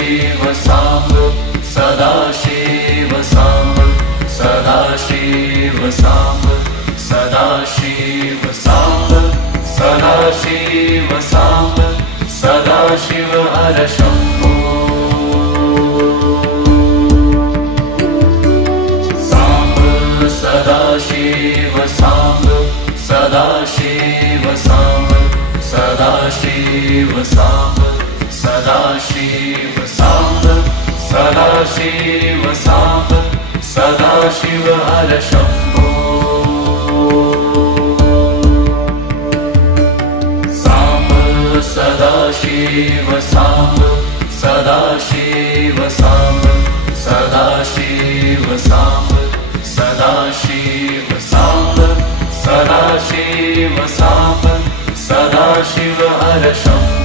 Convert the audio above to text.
Sadashiv Samba Sadashiv Samba Sadashiv Samba Sadashiv Samba Sadashiv Samba Sadashiv हर Shambho Samba Sadashiv Samba Sadashiv Samba Sadashiv Samba Sadashiv Samba Sadashiv Samba Sadashiv हर Shambho Samba Sadashiv Samba Sadashiv Samba Sadashiv Samba Sadashiv Samba Sadashiv Samba Sadashiv हर Shambho